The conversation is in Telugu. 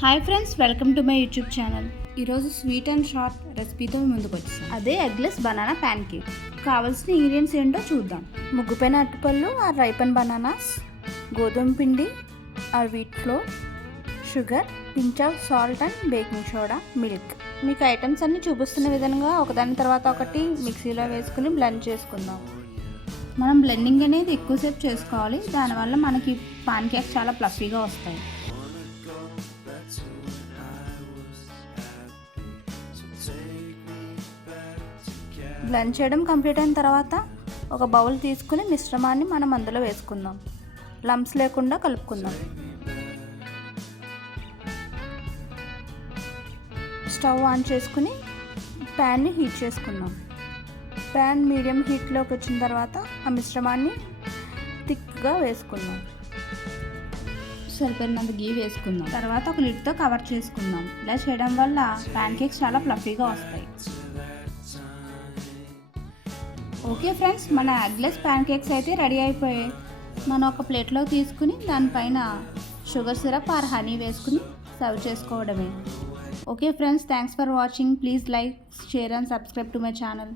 Hi friends, welcome to my YouTube channel. ఈరోజు స్వీట్ అండ్ షార్ట్ రెసిపీతో ముందుకు వచ్చాను. అదే ఎగ్లెస్ బనానా ప్యాన్ కేక్. కావాల్సిన ఇంగ్రీడియంట్స్ ఏంటో చూద్దాం. ముగ్గుపైన అరటిపళ్ళు ఆర్ రైపన్ బనానాస్, గోధుమ పిండి or wheat flour, sugar, pinch of salt and baking soda, milk. మీకు ఐటమ్స్ అన్నీ చూపిస్తున్న విధంగా ఒకదాని తర్వాత ఒకటి మిక్సీలో వేసుకుని బ్లెండ్ చేసుకుందాం. మనం బ్లెండింగ్ అనేది ఎక్కువసేపు చేసుకోవాలి, దానివల్ల మనకి పాన్ కేక్ చాలా ప్లఫీగా వస్తాయి. బ్లెండ్ చేయడం కంప్లీట్ అయిన తర్వాత ఒక బౌల్ తీసుకుని మిశ్రమాన్ని మనం అందులో వేసుకుందాం. లంప్స్ లేకుండా కలుపుకుందాం. స్టవ్ ఆన్ చేసుకుని ప్యాన్ని హీట్ చేసుకుందాం. ప్యాన్ మీడియం హీట్లోకి వచ్చిన తర్వాత ఆ మిశ్రమాన్ని థిక్గా వేసుకుందాం. సరిపడినంత గీ వేసుకుందాం. తర్వాత ఒక లిడ్తో కవర్ చేసుకుందాం. ఇలా చేయడం వల్ల ప్యాన్ కేక్స్ చాలా ఫ్లఫీగా వస్తాయి. ఓకే ఫ్రెండ్స్, మన ఎగ్లెస్ ప్యాన్ కేక్స్ అయితే రెడీ అయిపోయాయి. మనం ఒక ప్లేట్లో తీసుకుని దానిపైన షుగర్ సిరప్ ఆర్ హనీ వేసుకుని సర్వ్ చేసుకోవడమే. Okay friends, thanks for watching. Please like, share and subscribe to my channel.